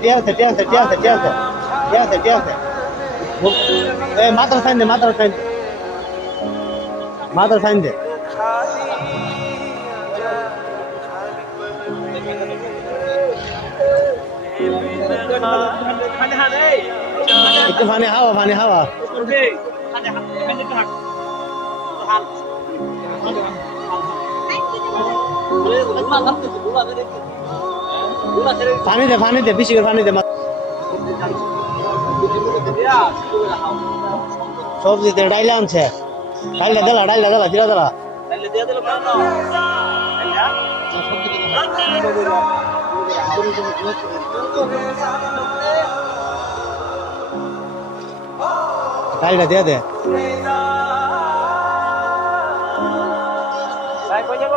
ঠিক আছে ঠিক আছে ঠিক আছে ঠিক আছে ঠিক আছে ঠিক আছে মাত্র সাইন দে মাত্র সাইন দে মাত্র সাইন দে একটু পানি হাওয়া পানি হাওয়া পানি দে বেশি করে পানি দে সবজি দে ডাইলা আনছে ডাইলা দিলা দিলা দিলা ডাইলা দিয়ে দে ভাই কই যাব